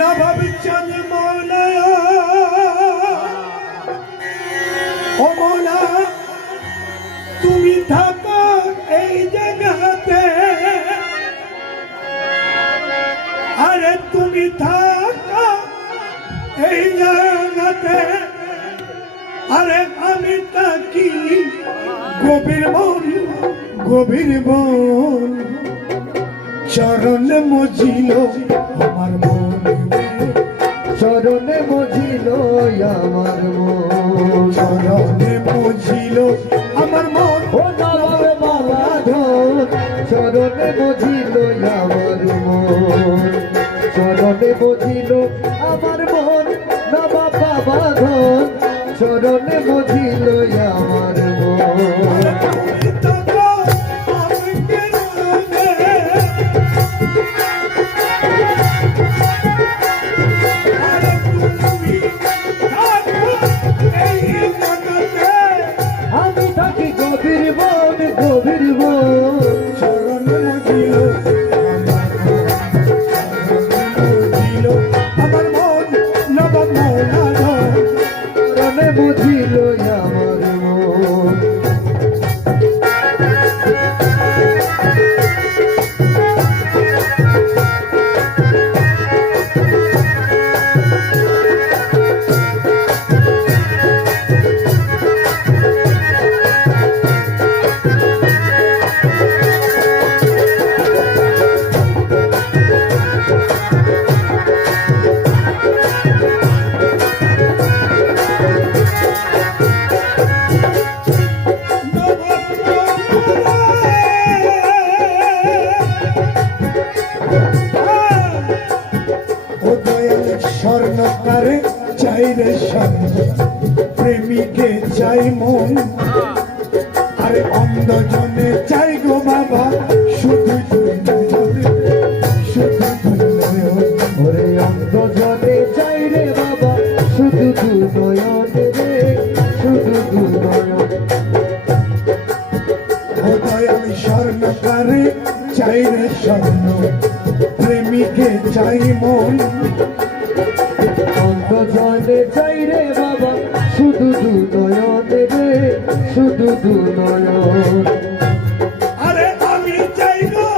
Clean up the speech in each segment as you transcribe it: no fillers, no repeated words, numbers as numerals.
নবাব চাঁদ মৌলা ও মৌলা তুমি থাকো এই জায়গাতে, আরে তুমি থাকো এই জায়গাতে, আরে আমি থাকি গভীর বন, গভীর বন। চরণে মজিল আমার মন, চরণে মজিল আমার মন, চরণে মজিল আমার মন। ও নবাব বাবা ধন, চরণে মজিল আমার মন, চরণে মজিল আমার মন। নবাব বাবা ধন, চরণে মজিল আমার মন। আমি থাকি গভীর বন, গভীর বন। চরণে মজিল আমার মন, নবাব মৌলা ধন। চরণে মজিল আমার মন। স্বর্ণকারে চাই রে স্বর্ণ, প্রেমিকে চাই মন। আরে অন্ধজনে চাই গো বাবা শুধু দুই নয়ন, শুধু দুই নয়ন। ওরে অন্ধজনে চাই রে বাবা শুধু দু নয়ন রে, শুধু দু নয়ন। ও দয়াল স্বর্ণকারে চাই রে স্বর্ণ, প্রেমিকে চাই মন। অন্ধজনে চাই রে বাবা শুধু দু নয়ন রে, শুধু দু নয়ন। আরে আমি চাই গো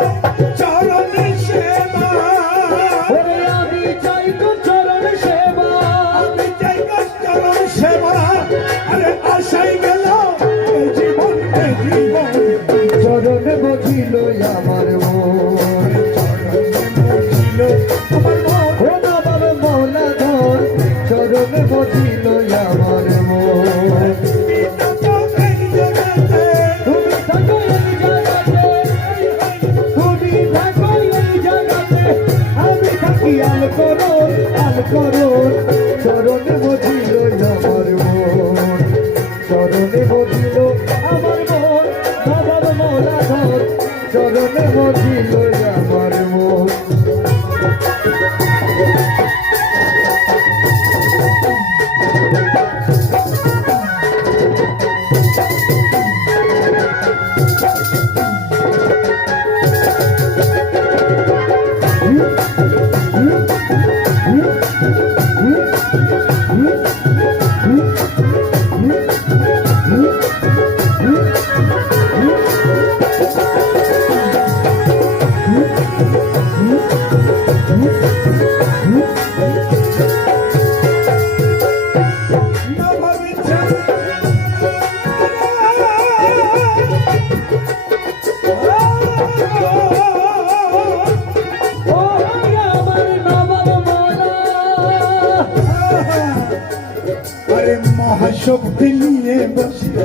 চরণে সেবা, ওরে আমি চাই তো চরণ সেবা, আমি চাই গো চরণ সেবা। আরে আশাই গেল এই জীবন, এই জীবন। চরণে বজিল আমার মন, চরণে মজিল আমার মন। ও নবাব মৌলা ধন, চরণে বজিল আমার মন। তুমি থাকো এই জগতে, তুমি থাকো এই জগতে, তুমি থাকো এই জগতে, আমি থাকি আল করুন, আল করুন। চরণে বজিল আমার মন, চরণে বজিল আমার মন। নবাব মৌলা ধন, চরণে বজিল আমার মন। আরে মহাশক্তি নিয়ে বসে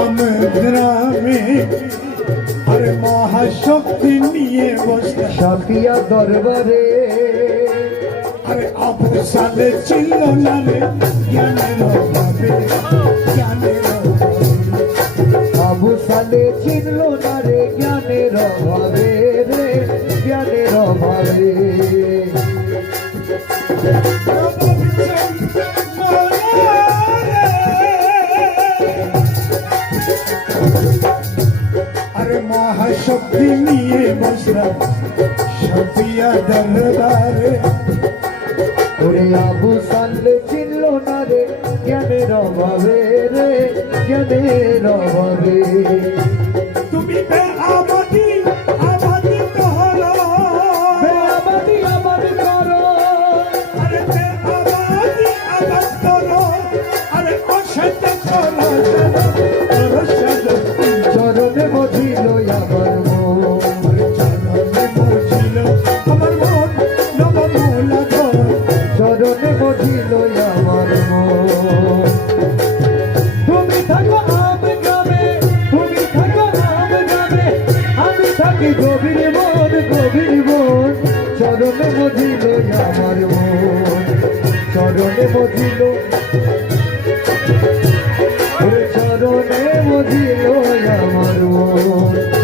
আমার গ্রামে, আরে মহাশক্তি নিয়ে বসে সাফিয়া দরবারে। আরে আবু সালে ছিল না রে জ্ঞানের অভাবে, জ্ঞানের অভাবে। আবু সালে চিনল না রে জ্ঞানের অভাবে রে, জ্ঞানের অভাবে। আরে মহাশক্তি নিয়ে বসলাম সাফিয়া দরবারে। আবাদি আবাদ করো আরে তে আবাদি আবাদ করো আরে অসাধ্য করো করো সাধু চরণে বধিল আমার মন চরণে বসিল আমার মন নবমূলা ঘর চরণে বধিল আমার মন তুমি থাকো আম গ্রামে তুমি থাকো আম গ্রামে আমি থাকি গভীর মন চরণে বধিল আমার মন চরণে বধিল চরণে বধিল আমার মন